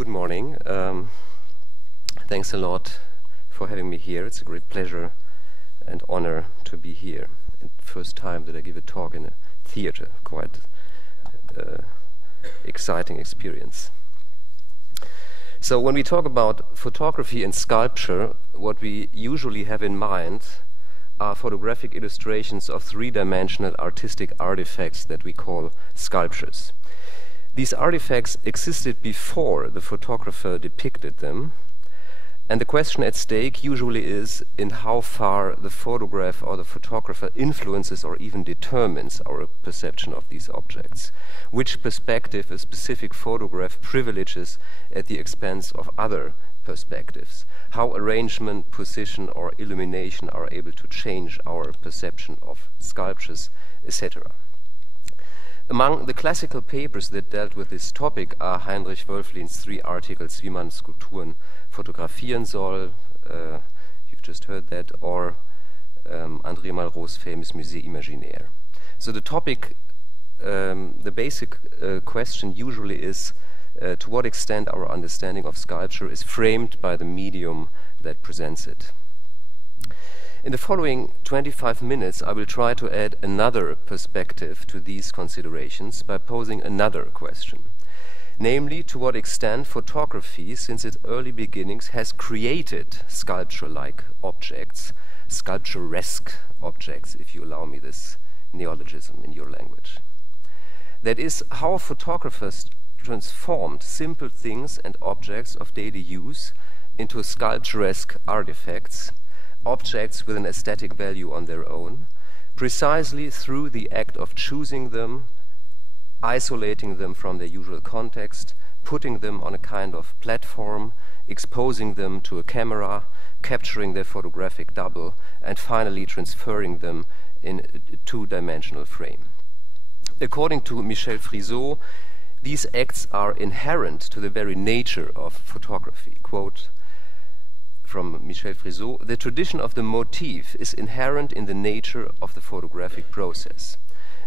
Good morning. Thanks a lot for having me here. It's a great pleasure and honor to be here. It's the first time that I give a talk in a theater. Quite exciting experience. So when we talk about photography and sculpture, what we usually have in mind are photographic illustrations of three-dimensional artistic artifacts that we call sculptures. These artifacts existed before the photographer depicted them, and the question at stake usually is in how far the photograph or the photographer influences or even determines our perception of these objects, which perspective a specific photograph privileges at the expense of other perspectives, how arrangement, position, or illumination are able to change our perception of sculptures, etc. Among the classical papers that dealt with this topic are Heinrich Wölflin's 3 articles, Wie man Skulpturen fotografieren soll, you've just heard that, or André Malraux's famous Musée Imaginaire. So the topic, the basic question usually is to what extent our understanding of sculpture is framed by the medium that presents it. In the following 25 minutes, I will try to add another perspective to these considerations by posing another question, namely to what extent photography, since its early beginnings, has created sculpture-like objects, sculpturesque objects, if you allow me this neologism in your language. That is, how photographers transformed simple things and objects of daily use into sculpturesque artifacts, objects with an aesthetic value on their own, precisely through the act of choosing them, isolating them from their usual context, putting them on a kind of platform, exposing them to a camera, capturing their photographic double, and finally transferring them in a two-dimensional frame. According to Michel Friseau, these acts are inherent to the very nature of photography. Quote, from Michel Friseau, the tradition of the motif is inherent in the nature of the photographic process.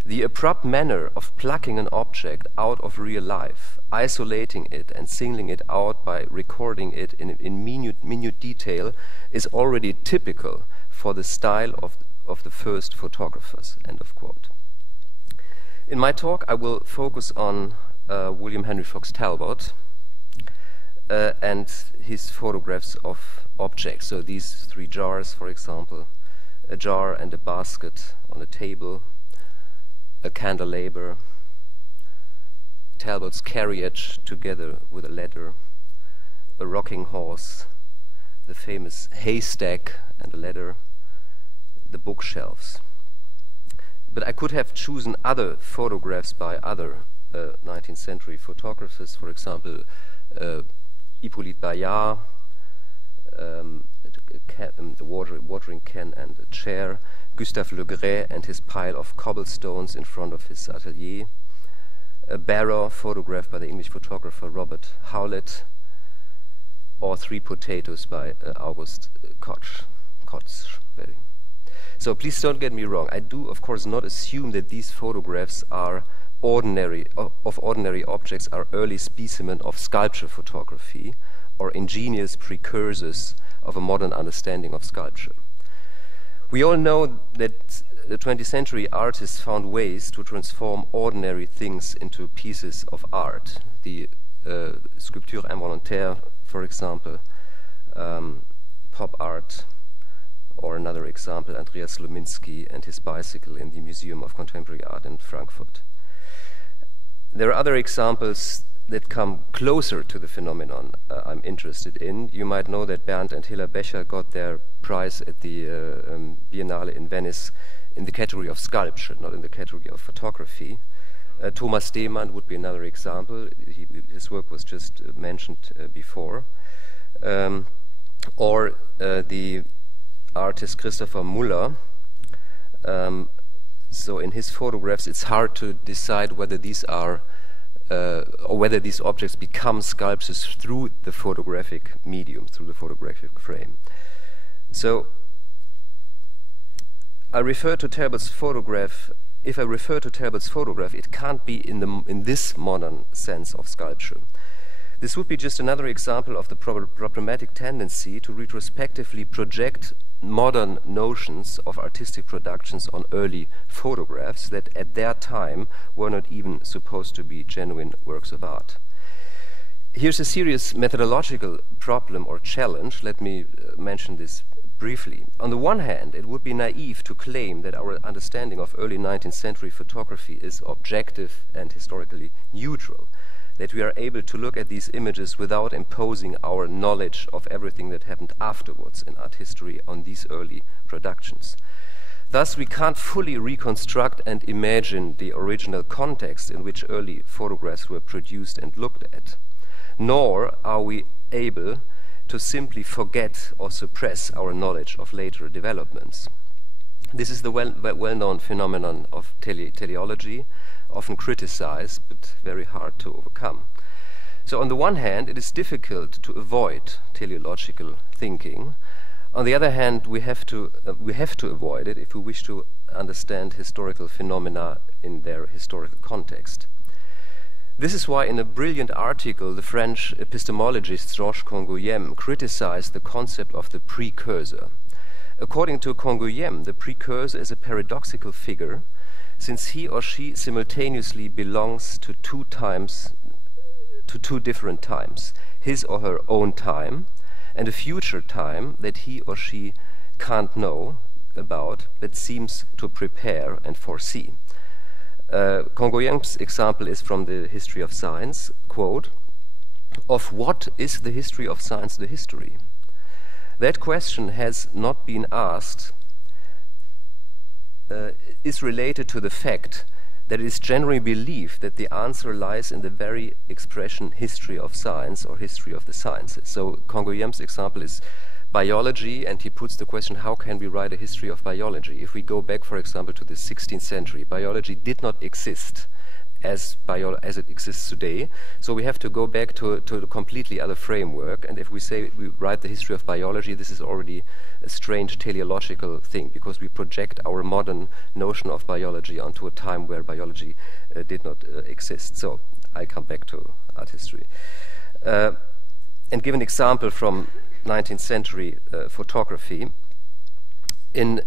The abrupt manner of plucking an object out of real life, isolating it and singling it out by recording it in minute detail is already typical for the style of the first photographers, end of quote. In my talk, I will focus on William Henry Fox Talbot and his photographs of objects. So these 3 jars, for example, a jar and a basket on a table, a candelabra, Talbot's carriage together with a ladder, a rocking horse, the famous haystack and a ladder, the bookshelves. But I could have chosen other photographs by other 19th century photographers, for example, Hippolyte Bayard, the watering can and a chair, Gustave Le Gray and his pile of cobblestones in front of his atelier, a barrow photographed by the English photographer Robert Howlett, or 3 potatoes by August Koch. So please don't get me wrong. I do, of course, not assume that these photographs are ordinary objects are early specimen of sculpture photography or ingenious precursors of a modern understanding of sculpture. We all know that the 20th century artists found ways to transform ordinary things into pieces of art. The sculpture involontaire, for example, pop art, or another example, Andreas Slominski and his bicycle in the Museum of Contemporary Art in Frankfurt. There are other examples that come closer to the phenomenon I'm interested in. You might know that Bernd and Hilla Becher got their prize at the Biennale in Venice in the category of sculpture, not in the category of photography. Thomas Demann would be another example. His work was just mentioned before. Or the artist Christopher Muller. So in his photographs, it's hard to decide whether these are or whether these objects become sculptures through the photographic medium, through the photographic frame. So I refer to Talbot's photograph. If I refer to Talbot's photograph, it can't be in this modern sense of sculpture. This would be just another example of the problematic tendency to retrospectively project modern notions of artistic productions on early photographs that at their time were not even supposed to be genuine works of art. Here's a serious methodological problem or challenge. Let me mention this briefly. On the one hand, it would be naive to claim that our understanding of early 19th century photography is objective and historically neutral, that we are able to look at these images without imposing our knowledge of everything that happened afterwards in art history on these early productions. Thus, we can't fully reconstruct and imagine the original context in which early photographs were produced and looked at, nor are we able to simply forget or suppress our knowledge of later developments. This is the well-known phenomenon of teleology, often criticized but very hard to overcome. So on the one hand, it is difficult to avoid teleological thinking. On the other hand, we have to avoid it if we wish to understand historical phenomena in their historical context. This is why in a brilliant article, the French epistemologist Georges Canguilhem criticized the concept of the precursor. According to Canguilhem, the precursor is a paradoxical figure, since he or she simultaneously belongs to two different times, his or her own time, and a future time that he or she can't know about, but seems to prepare and foresee. Canguilhem's example is from the History of Science, quote, "Of what is the history of science the history? That question has not been asked, is related to the fact that it is generally believed that the answer lies in the very expression history of science or history of the sciences." So Canguilhem's example is biology, and he puts the question, how can we write a history of biology? If we go back, for example, to the 16th century, biology did not exist as it exists today, so we have to go back to a completely other framework, and if we say we write the history of biology, this is already a strange teleological thing, because we project our modern notion of biology onto a time where biology did not exist. So I come back to art history. And give an example from 19th century photography. In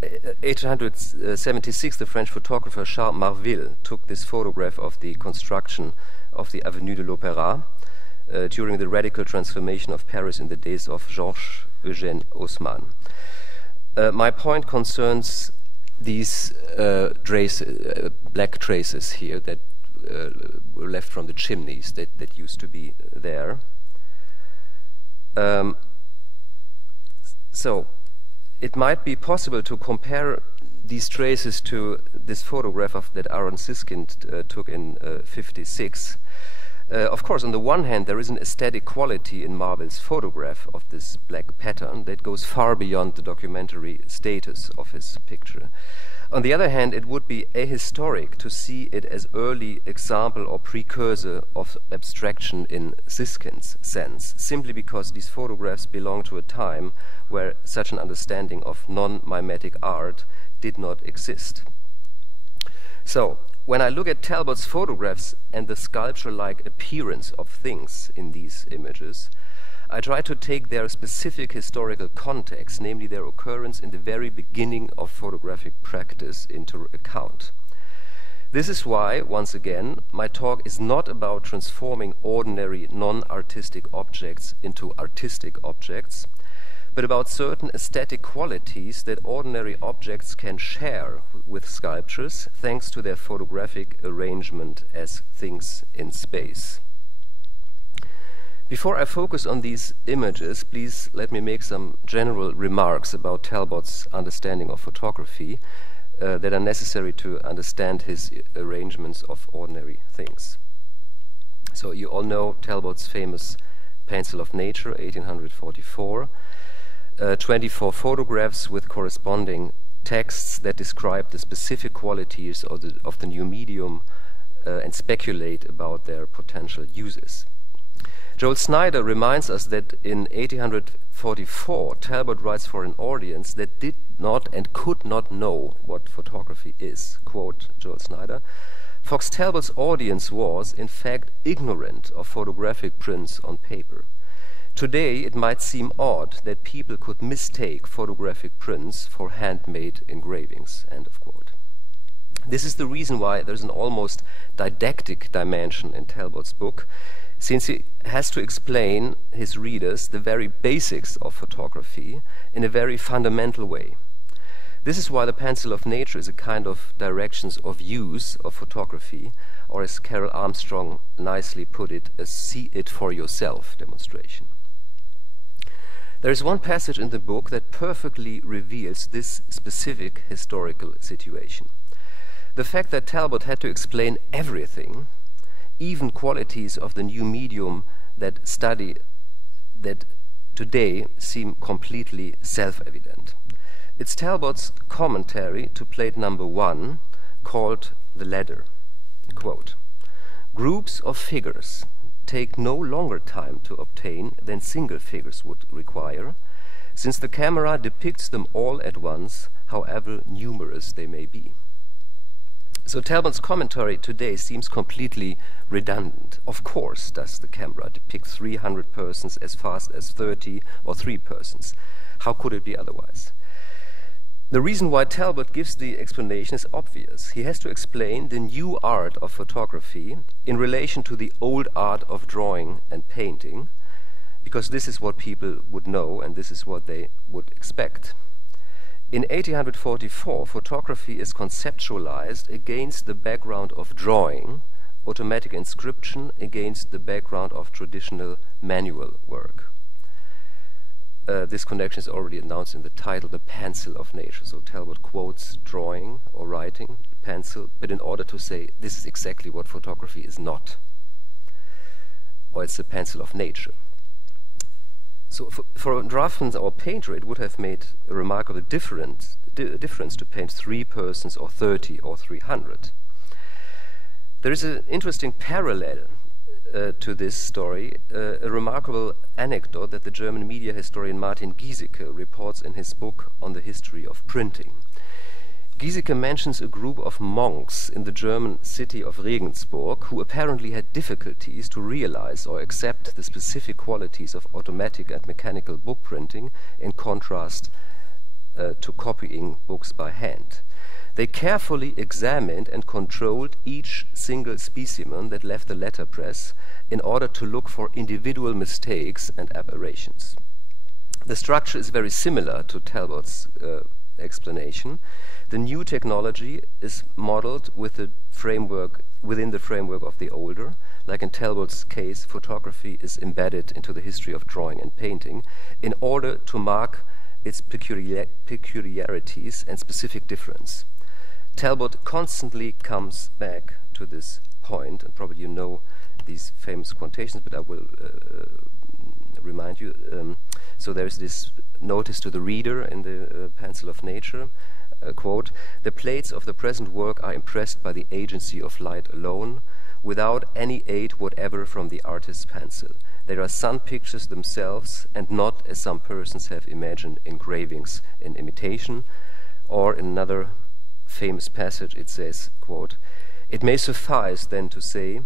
1876, the French photographer Charles Marville took this photograph of the construction of the Avenue de l'Opéra during the radical transformation of Paris in the days of Georges Eugène Haussmann. My point concerns these black traces here that were left from the chimneys that used to be there. So it might be possible to compare these traces to this photograph that Aaron Siskind took in 1956. Of course, on the one hand, there is an aesthetic quality in Marville's photograph of this black pattern that goes far beyond the documentary status of his picture. On the other hand, it would be ahistoric to see it as early example or precursor of abstraction in Siskind's sense, simply because these photographs belong to a time where such an understanding of non-mimetic art did not exist. So, when I look at Talbot's photographs and the sculpture-like appearance of things in these images, I try to take their specific historical context, namely their occurrence in the very beginning of photographic practice, into account. This is why, once again, my talk is not about transforming ordinary non-artistic objects into artistic objects, but about certain aesthetic qualities that ordinary objects can share with sculptures thanks to their photographic arrangement as things in space. Before I focus on these images, please let me make some general remarks about Talbot's understanding of photography that are necessary to understand his arrangements of ordinary things. So you all know Talbot's famous Pencil of Nature, 1844, 24 photographs with corresponding texts that describe the specific qualities of the new medium and speculate about their potential uses. Joel Snyder reminds us that in 1844, Talbot writes for an audience that did not and could not know what photography is. Quote Joel Snyder, Fox Talbot's audience was, in fact, ignorant of photographic prints on paper. Today, it might seem odd that people could mistake photographic prints for handmade engravings, end of quote. This is the reason why there's an almost didactic dimension in Talbot's book, since he has to explain his readers the very basics of photography in a very fundamental way. This is why the pencil of nature is a kind of directions of use of photography, or as Carol Armstrong nicely put it, a see it for yourself demonstration. There is one passage in the book that perfectly reveals this specific historical situation. The fact that Talbot had to explain everything, even qualities of the new medium that today seem completely self-evident. It's Talbot's commentary to plate number 1, called The Ladder. Quote, "Groups of figures take no longer time to obtain than single figures would require, since the camera depicts them all at once, however numerous they may be." So Talbot's commentary today seems completely redundant. Of course does the camera depict 300 persons as fast as 30 or 3 persons. How could it be otherwise? The reason why Talbot gives the explanation is obvious. He has to explain the new art of photography in relation to the old art of drawing and painting, because this is what people would know and this is what they would expect. In 1844, photography is conceptualized against the background of drawing, automatic inscription against the background of traditional manual work. This connection is already announced in the title, The Pencil of Nature. So Talbot quotes drawing or writing, pencil, but in order to say this is exactly what photography is not. Or it's the pencil of nature. So for a draftsman or painter, it would have made a remarkable difference to paint 3 persons or 30 or 300. There is an interesting parallel to this story, a remarkable anecdote that the German media historian Martin Giesecke reports in his book on the history of printing. Giesecke mentions a group of monks in the German city of Regensburg who apparently had difficulties to realize or accept the specific qualities of automatic and mechanical book printing in contrast to copying books by hand. They carefully examined and controlled each single specimen that left the letterpress in order to look for individual mistakes and aberrations. The structure is very similar to Talbot's explanation. The new technology is modeled within the framework of the older. Like in Talbot's case, photography is embedded into the history of drawing and painting in order to mark its peculiarities and specific difference. Talbot constantly comes back to this point, and probably you know these famous quotations, but I will remind you. So there's this notice to the reader in the Pencil of Nature, quote, "The plates of the present work are impressed by the agency of light alone, without any aid whatever from the artist's pencil. They are sun pictures themselves, and not, as some persons have imagined, engravings in imitation." Or in another famous passage it says, quote, "It may suffice then to say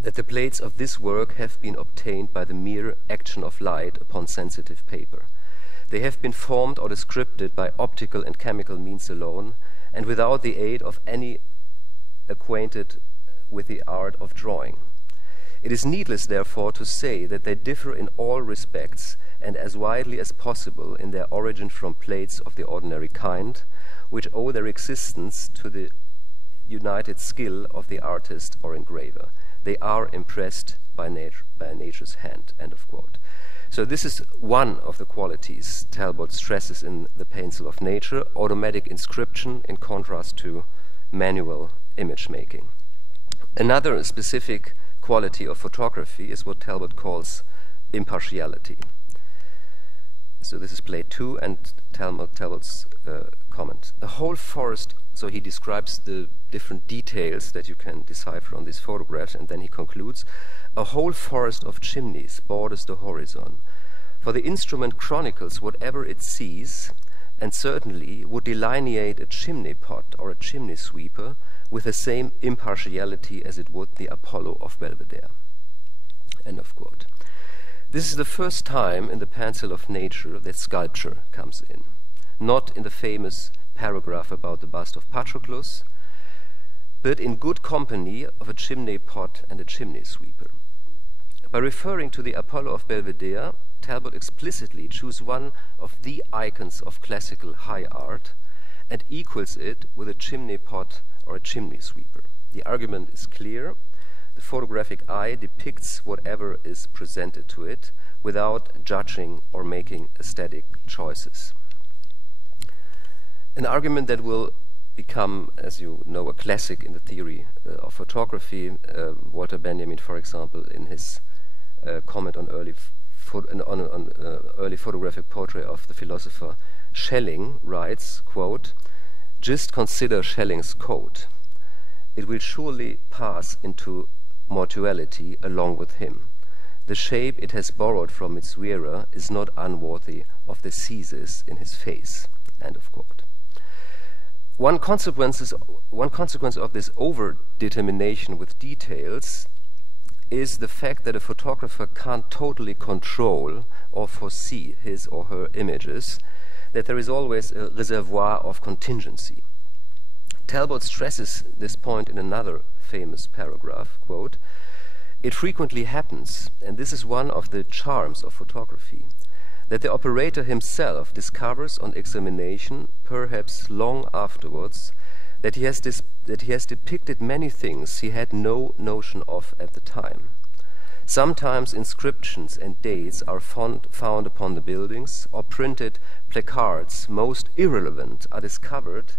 that the plates of this work have been obtained by the mere action of light upon sensitive paper. They have been formed or described by optical and chemical means alone, and without the aid of any acquainted with the art of drawing. It is needless, therefore, to say that they differ in all respects and as widely as possible in their origin from plates of the ordinary kind, which owe their existence to the united skill of the artist or engraver. They are impressed by nature's hand," end of quote. So this is one of the qualities Talbot stresses in The Pencil of Nature, automatic inscription in contrast to manual image making. Another specific quality of photography is what Talbot calls impartiality. So this is plate 2 and Talbot's comment. A whole forest, so he describes the different details that you can decipher on these photographs, and then he concludes, "A whole forest of chimneys borders the horizon. For the instrument chronicles whatever it sees, and certainly would delineate a chimney pot or a chimney sweeper with the same impartiality as it would the Apollo of Belvedere. End of quote. This is the first time in the pencil of nature that sculpture comes in, not in the famous paragraph about the bust of Patroclus, but in good company of a chimney pot and a chimney sweeper. By referring to the Apollo of Belvedere, Talbot explicitly chooses one of the icons of classical high art and equals it with a chimney pot or a chimney sweeper. The argument is clear. The photographic eye depicts whatever is presented to it without judging or making aesthetic choices. An argument that will become, as you know, a classic in the theory of photography. Walter Benjamin, for example, in his comment on early photographic portrait of the philosopher Schelling, writes, quote, "Just consider Schelling's coat. It will surely pass into mortuality along with him. The shape it has borrowed from its wearer is not unworthy of the seizes in his face." End of quote. One consequence of this over-determination with details is the fact that a photographer can't totally control or foresee his or her images, that there is always a reservoir of contingency. Talbot stresses this point in another famous paragraph, quote, "It frequently happens, and this is one of the charms of photography, that the operator himself discovers on examination, perhaps long afterwards, that he has depicted many things he had no notion of at the time. Sometimes inscriptions and dates are found upon the buildings, or printed placards most irrelevant are discovered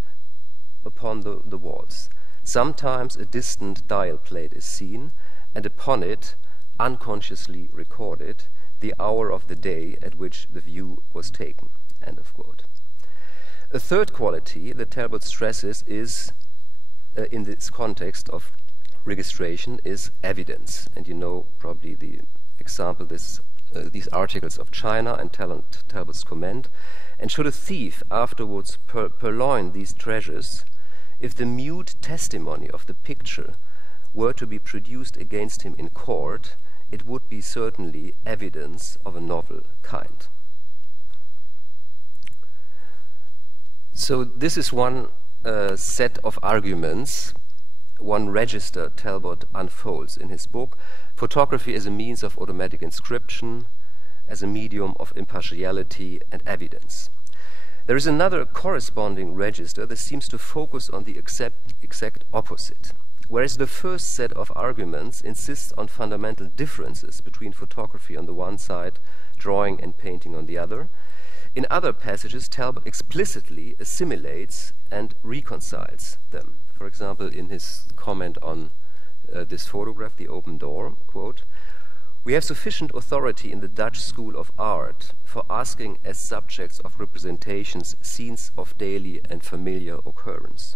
upon the walls. Sometimes a distant dial plate is seen, and upon it, unconsciously recorded, the hour of the day at which the view was taken." End of quote. A third quality that Talbot stresses is, in this context of registration, is evidence. And you know probably the example, these articles of China and Talbot's comment. "And should a thief afterwards purloin these treasures, if the mute testimony of the picture were to be produced against him in court, it would be certainly evidence of a novel kind." So this is one set of arguments, one register Talbot unfolds in his book, photography as a means of automatic inscription, as a medium of impartiality and evidence. There is another corresponding register that seems to focus on the exact opposite. Whereas the first set of arguments insists on fundamental differences between photography on the one side, drawing and painting on the other, in other passages Talbot explicitly assimilates and reconciles them. For example, in his comment on this photograph, The Open Door, quote, "We have sufficient authority in the Dutch school of art for asking as subjects of representations scenes of daily and familiar occurrence.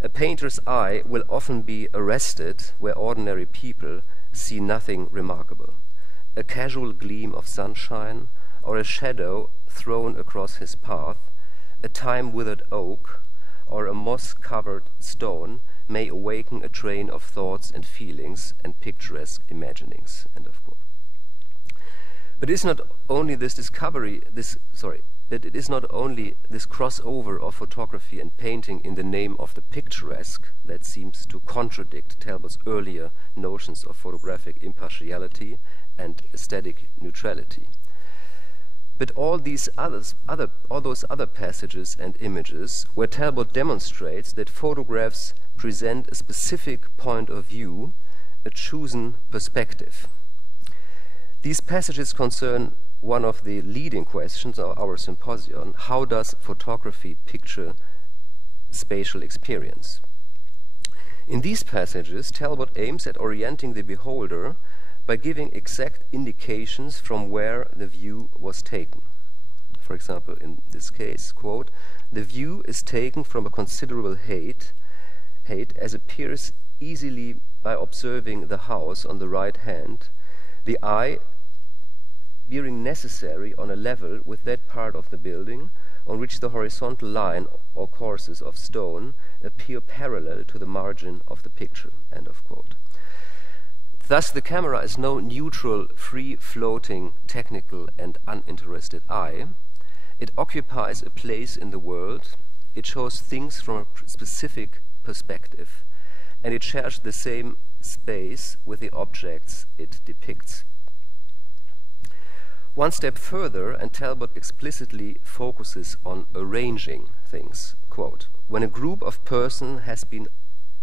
A painter's eye will often be arrested where ordinary people see nothing remarkable. A casual gleam of sunshine or a shadow thrown across his path, a time-withered oak or a moss-covered stone may awaken a train of thoughts and feelings and picturesque imaginings." End of quote. But it is not only this crossover of photography and painting in the name of the picturesque that seems to contradict Talbot's earlier notions of photographic impartiality and aesthetic neutrality. But all those other passages and images where Talbot demonstrates that photographs present a specific point of view, a chosen perspective. These passages concern one of the leading questions of our symposium: how does photography picture spatial experience? In these passages, Talbot aims at orienting the beholder by giving exact indications from where the view was taken. For example, in this case, quote, "The view is taken from a considerable height as appears easily by observing the house on the right hand, the eye being necessary on a level with that part of the building on which the horizontal line or courses of stone appear parallel to the margin of the picture, end of quote. Thus, the camera is no neutral, free-floating, technical and uninterested eye. It occupies a place in the world, it shows things from a specific perspective, and it shares the same space with the objects it depicts. One step further, and Talbot explicitly focuses on arranging things. Quote, when a group of persons has been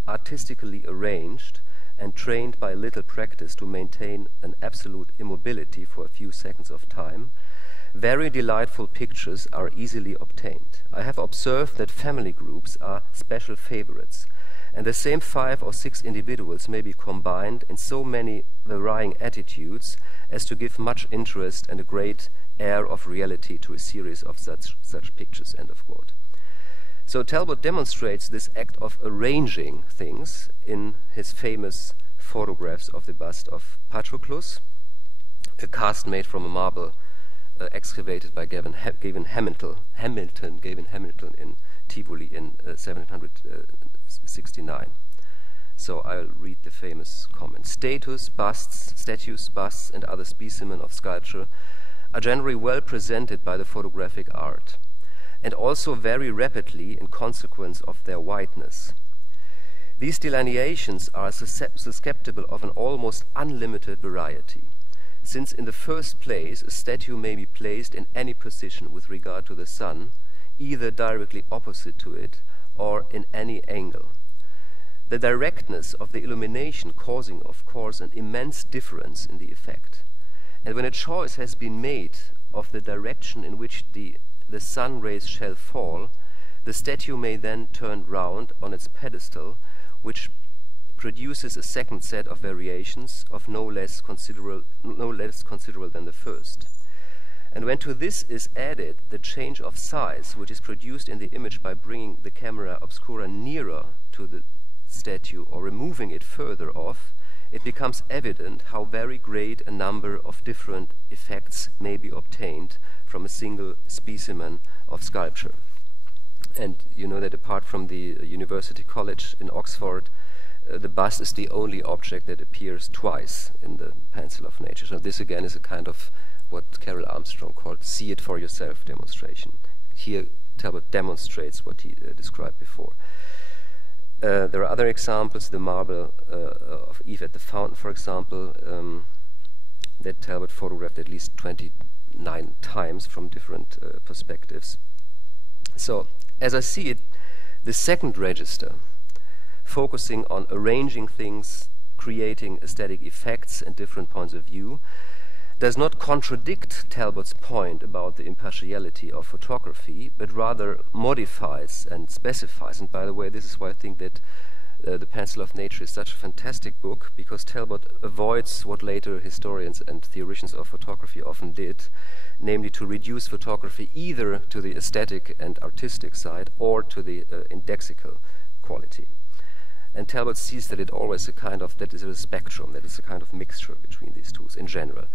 artistically arranged and trained by little practice to maintain an absolute immobility for a few seconds of time, very delightful pictures are easily obtained. I have observed that family groups are special favorites, and the same 5 or 6 individuals may be combined in so many varying attitudes as to give much interest and a great air of reality to a series of such pictures, end of quote. So Talbot demonstrates this act of arranging things in his famous photographs of the bust of Patroclus, a cast made from a marble excavated by Gavin Hamilton in Tivoli in 1769. So I'll read the famous comment. Statues, busts, and other specimens of sculpture are generally well presented by the photographic art, and also very rapidly in consequence of their whiteness. These delineations are susceptible of an almost unlimited variety, since in the first place a statue may be placed in any position with regard to the sun, either directly opposite to it or in any angle. The directness of the illumination causing, of course, an immense difference in the effect. And when a choice has been made of the direction in which the sun rays shall fall, the statue may then turn round on its pedestal, which produces a second set of variations of no less considerable than the first. And when to this is added the change of size, which is produced in the image by bringing the camera obscura nearer to the statue or removing it further off, it becomes evident how very great a number of different effects may be obtained from a single specimen of sculpture. And you know that apart from the University College in Oxford, the bust is the only object that appears twice in the Pencil of Nature. So this again is a kind of what Carol Armstrong called see it for yourself demonstration. Here Talbot demonstrates what he described before. There are other examples, the marble of Eve at the Fountain, for example, that Talbot photographed at least 29 times from different perspectives. So, as I see it, the second register, focusing on arranging things, creating aesthetic effects and different points of view, does not contradict Talbot's point about the impartiality of photography, but rather modifies and specifies. And by the way, this is why I think that The Pencil of Nature is such a fantastic book, because Talbot avoids what later historians and theoricians of photography often did, namely to reduce photography either to the aesthetic and artistic side or to the indexical quality. And Talbot sees that it always that is a spectrum, that is a kind of mixture between these two in general.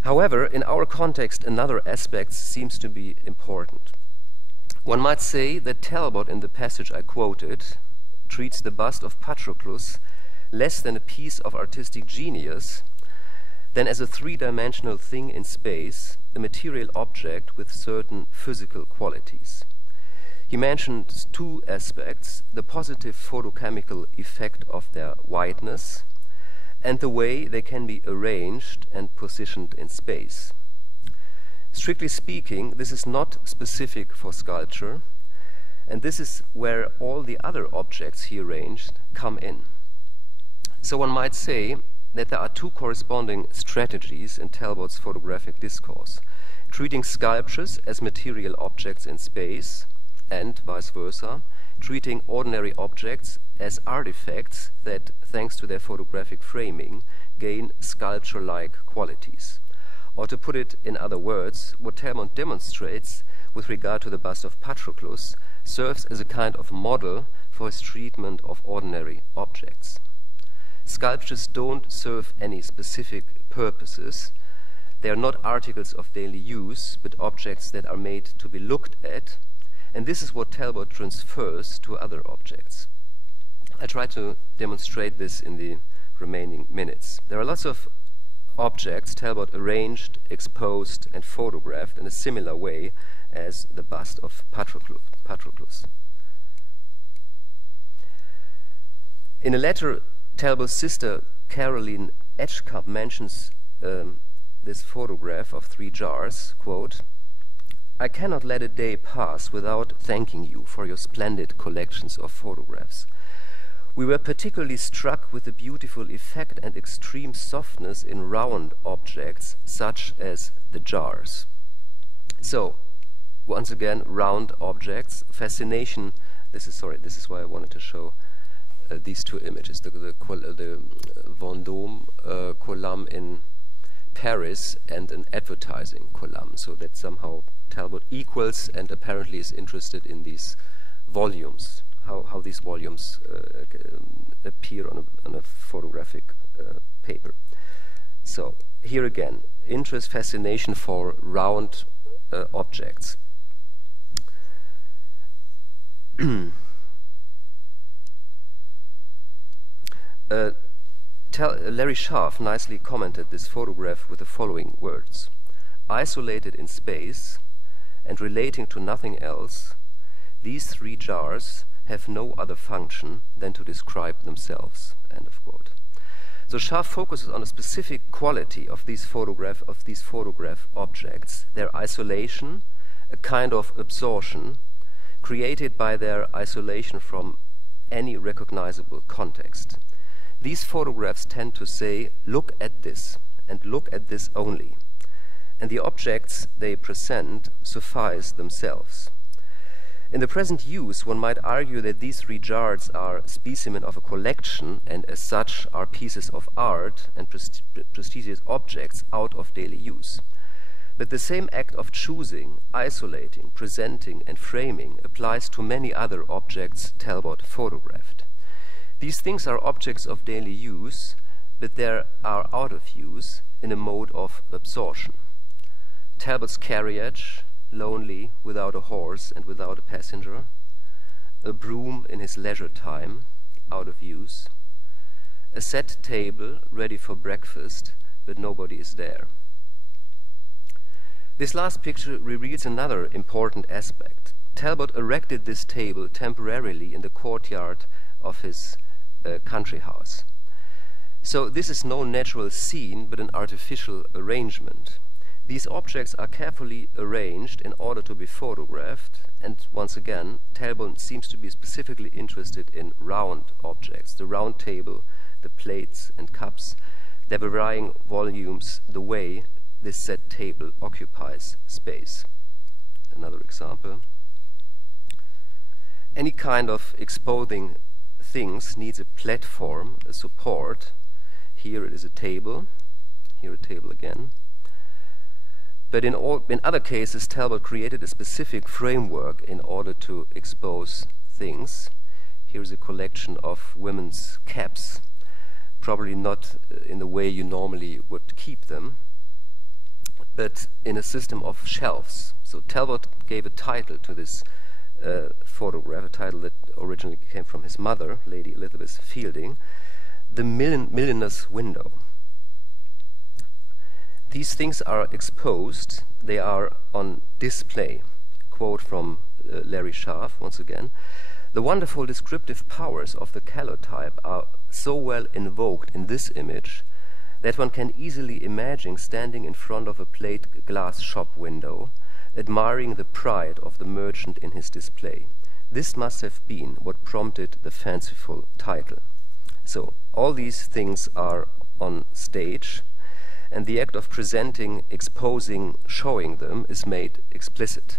However, in our context, another aspect seems to be important. One might say that Talbot, in the passage I quoted, treats the bust of Patroclus less than a piece of artistic genius than as a three-dimensional thing in space, a material object with certain physical qualities. He mentions two aspects: the positive photochemical effect of their whiteness and the way they can be arranged and positioned in space. Strictly speaking, this is not specific for sculpture, and this is where all the other objects he arranged come in. So one might say that there are two corresponding strategies in Talbot's photographic discourse: treating sculptures as material objects in space, and vice versa, treating ordinary objects as artifacts that, thanks to their photographic framing, gain sculpture-like qualities. Or to put it in other words, what Talbot demonstrates with regard to the bust of Patroclus serves as a kind of model for his treatment of ordinary objects. Sculptures don't serve any specific purposes. They are not articles of daily use, but objects that are made to be looked at, and this is what Talbot transfers to other objects. I try to demonstrate this in the remaining minutes. There are lots of objects Talbot arranged, exposed, and photographed in a similar way as the bust of Patroclus. In a letter, Talbot's sister Caroline Edgecumbe mentions this photograph of 3 jars, quote, "I cannot let a day pass without thanking you for your splendid collections of photographs. We were particularly struck with the beautiful effect and extreme softness in round objects, such as the jars." So, once again, round objects, fascination. This is why I wanted to show these 2 images, the Vendôme column in Paris and an advertising column, so that somehow Talbot equals and apparently is interested in these volumes, how these volumes appear on a photographic paper. So here again, interest, fascination for round objects. Larry Scharf nicely commented this photograph with the following words: "Isolated in space and relating to nothing else, these 3 jars have no other function than to describe themselves." End of quote. So Scharf focuses on a specific quality of these photograph objects, their isolation, a kind of absorption created by their isolation from any recognizable context. These photographs tend to say, "Look at this, and look at this only," and the objects they present suffice themselves. In the present use, one might argue that these 3 jars are specimen of a collection, and as such are pieces of art and prestigious objects out of daily use. But the same act of choosing, isolating, presenting, and framing applies to many other objects Talbot photographed. These things are objects of daily use, but they are out of use in a mode of absorption. Talbot's carriage, lonely, without a horse and without a passenger. A broom in his leisure time, out of use. A set table ready for breakfast, but nobody is there. This last picture reveals another important aspect. Talbot erected this table temporarily in the courtyard of his country house. So this is no natural scene, but an artificial arrangement. These objects are carefully arranged in order to be photographed, and once again, Talbot seems to be specifically interested in round objects, the round table, the plates and cups, their varying volumes, the way this set table occupies space. Another example. Any kind of exposing things needs a platform, a support. Here it is a table, here a table again. But in other cases, Talbot created a specific framework in order to expose things. Here's a collection of women's caps, probably not in the way you normally would keep them, but in a system of shelves. So Talbot gave a title to this photograph, a title that originally came from his mother, Lady Elizabeth Fielding, "The Milliner's Window." These things are exposed, they are on display. Quote from Larry Scharf, once again. "The wonderful descriptive powers of the calotype are so well invoked in this image that one can easily imagine standing in front of a plate glass shop window, admiring the pride of the merchant in his display. This must have been what prompted the fanciful title." So all these things are on stage, and the act of presenting, exposing, showing them is made explicit.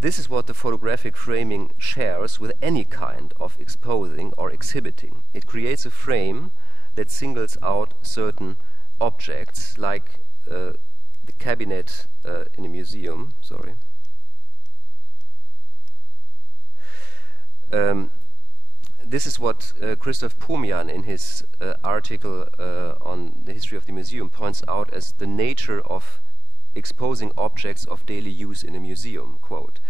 This is what the photographic framing shares with any kind of exposing or exhibiting. It creates a frame that singles out certain objects, like the cabinet in a museum, this is what Christoph Pomian in his article on the history of the museum points out as the nature of exposing objects of daily use in a museum. Quote,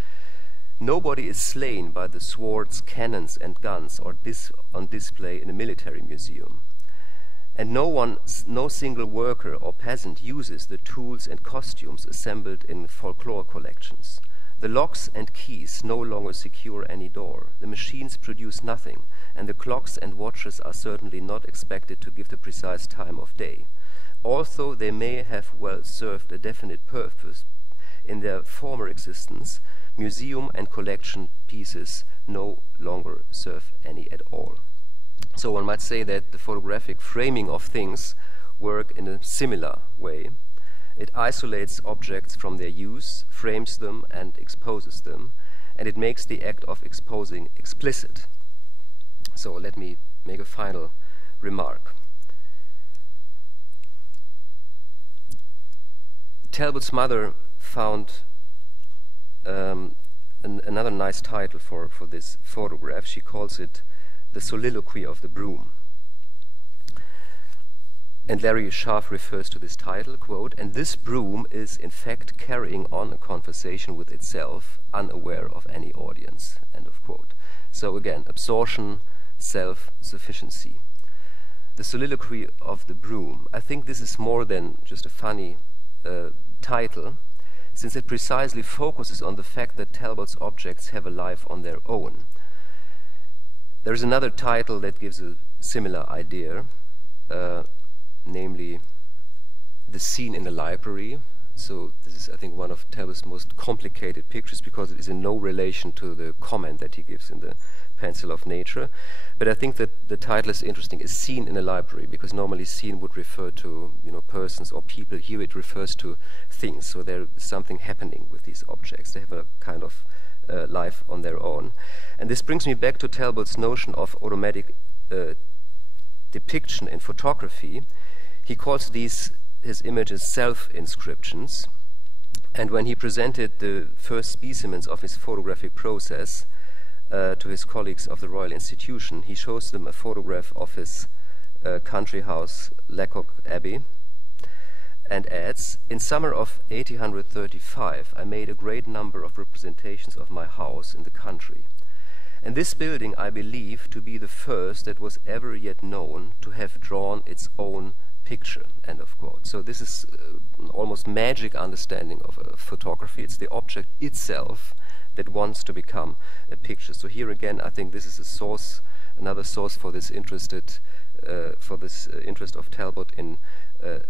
"Nobody is slain by the swords, cannons and guns on display in a military museum. And no single worker or peasant uses the tools and costumes assembled in folklore collections. The locks and keys no longer secure any door. The machines produce nothing, and the clocks and watches are certainly not expected to give the precise time of day. Although they may have well served a definite purpose in their former existence, museum and collection pieces no longer serve any at all." So one might say that the photographic framing of things work in a similar way. It isolates objects from their use, frames them and exposes them, and it makes the act of exposing explicit. So let me make a final remark. Talbot's mother found another nice title for this photograph. She calls it "The Soliloquy of the Broom." And Larry Scharf refers to this title, quote, "And this broom is in fact carrying on a conversation with itself, unaware of any audience," end of quote. So again, absorption, self-sufficiency. The Soliloquy of the Broom. I think this is more than just a funny title, since it precisely focuses on the fact that Talbot's objects have a life on their own. There is another title that gives a similar idea, namely "The Scene in the Library." So this is, I think, one of Talbot's most complicated pictures because it is in no relation to the comment that he gives in the Pencil of Nature. But I think that the title is interesting, "A Scene in a Library," because normally scene would refer to, you know, persons or people. Here it refers to things. So there is something happening with these objects. They have a kind of life on their own. And this brings me back to Talbot's notion of automatic depiction in photography. He calls these his images self-inscriptions. And when he presented the first specimens of his photographic process to his colleagues of the Royal Institution, he shows them a photograph of his country house, Lacock Abbey, and adds, "In summer of 1835, I made a great number of representations of my house in the country. And this building I believe to be the first that was ever yet known to have drawn its own picture," end of quote. So this is an almost magic understanding of photography. It's the object itself that wants to become a picture. So here again, I think this is a source, another source for this interest of Talbot in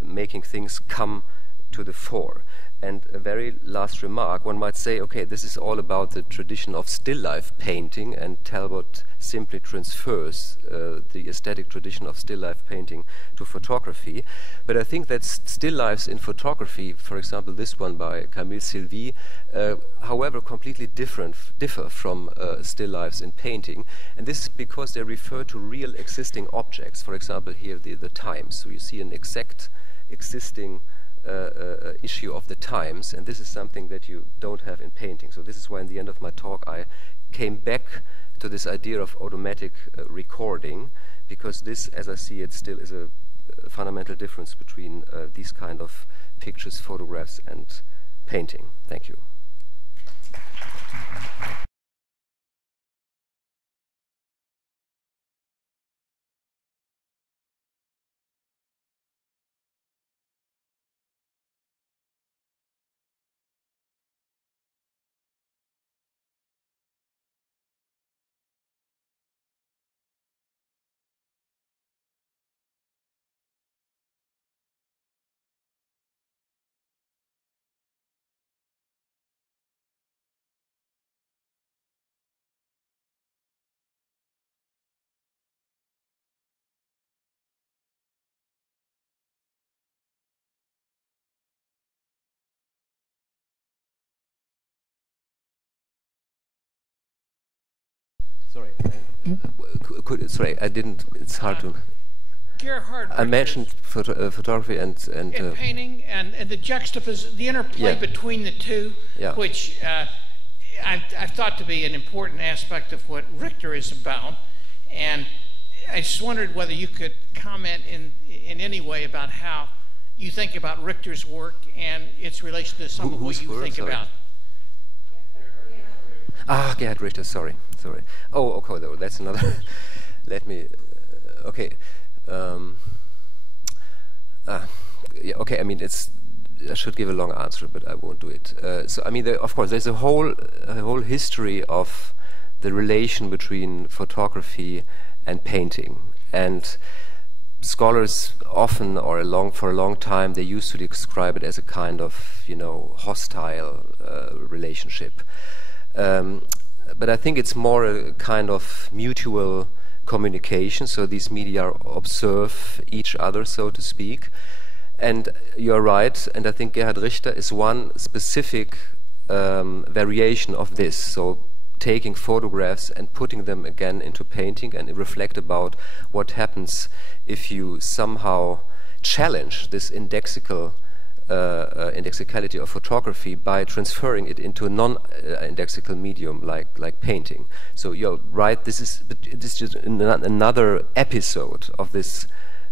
making things come to the fore. And a very last remark, one might say, okay, this is all about the tradition of still life painting, and Talbot simply transfers the aesthetic tradition of still life painting to photography. But I think that still lifes in photography, for example this one by Camille Sylvie, however completely differ from still lifes in painting. And this is because they refer to real existing objects. For example here the Times. So you see an exact existing issue of the Times, and this is something that you don't have in painting. So this is why in the end of my talk I came back to this idea of automatic recording, because this, as I see it, still is a fundamental difference between these kind of pictures, photographs and painting. Thank you. Sorry, I didn't. It's hard to. Gerhard, I mentioned photography and painting and the the interplay between the two, which I've thought to be an important aspect of what Richter is about. And I just wondered whether you could comment in any way about how you think about Richter's work and its relation to some of what you think about. Ah, Gerhard Richter, sorry. Oh, okay, though, that's another. Let me, okay. Yeah, okay, I mean, I should give a long answer, but I won't do it. So, I mean, of course, there's a whole history of the relation between photography and painting. And scholars often, or for a long time, they used to describe it as a kind of, hostile relationship. But I think it's more a kind of mutual communication, so these media observe each other, so to speak. And you're right, and I think Gerhard Richter is one specific variation of this, so taking photographs and putting them again into painting and reflect about what happens if you somehow challenge this indexicality of photography by transferring it into a non-indexical medium like painting. So you're right, this is just another episode of this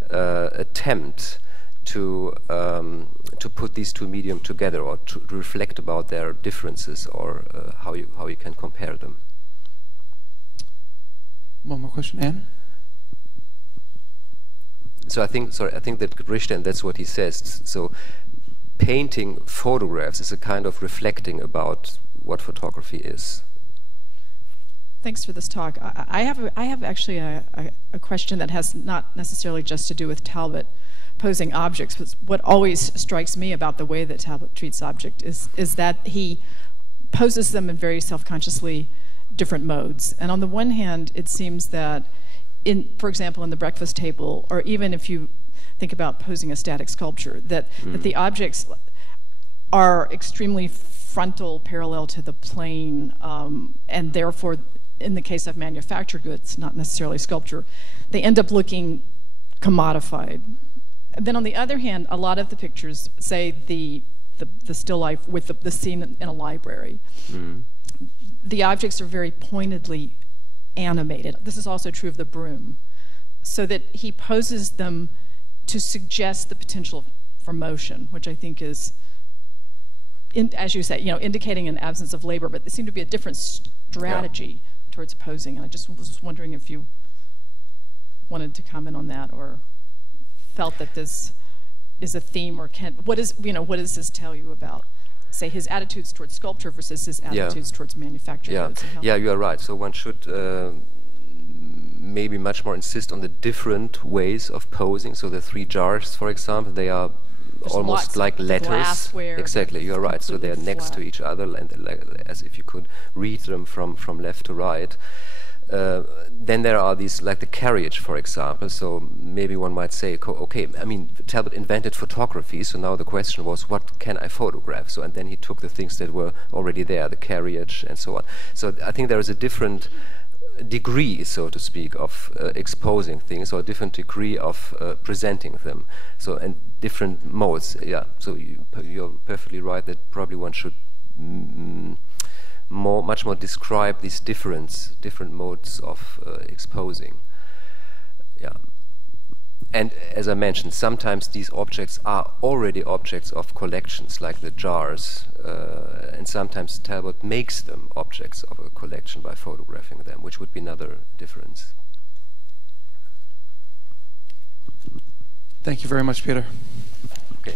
attempt to put these two mediums together, or to reflect about their differences, or how you can compare them. One more question, Anne? So I think that Richter, and that's what he says, so painting photographs is a kind of reflecting about what photography is. Thanks for this talk. I have actually a question that has not necessarily just to do with Talbot posing objects, but what always strikes me about the way that Talbot treats object is that he poses them in very self-consciously different modes. And on the one hand, it seems that, for example, in the breakfast table, or even if you think about posing a static sculpture, that the objects are extremely frontal, parallel to the plane, and therefore, in the case of manufactured goods, not necessarily sculpture, they end up looking commodified. And then on the other hand, a lot of the pictures, say the still life with the scene in a library, the objects are very pointedly animated. This is also true of the Broom, so that he poses them to suggest the potential for motion, which I think is, as you say, indicating an absence of labor, but there seemed to be a different strategy towards posing. And I just was wondering if you wanted to comment on that, or felt that this is a theme, or what does this tell you about, say, his attitudes towards sculpture versus his attitudes towards manufactured goods? Yeah, you are right. So one should maybe much more insist on the different ways of posing. So the three jars, for example, they are almost like letters. Glassware. Exactly, you're right. So they're next to each other, and as if you could read them from left to right. Then there are these, like the carriage, for example. So maybe one might say, okay, I mean, Talbot invented photography, so now the question was, what can I photograph? So, and then he took the things that were already there, the carriage and so on. So I think there is a different degree, so to speak, of exposing things, or a different degree of presenting them. So, and different modes, yeah. So you're perfectly right that probably one should much more describe these different modes of exposing. Yeah. And as I mentioned, sometimes these objects are already objects of collections, like the jars, and sometimes Talbot makes them objects of a collection by photographing them, which would be another difference. Thank you very much, Peter. Okay.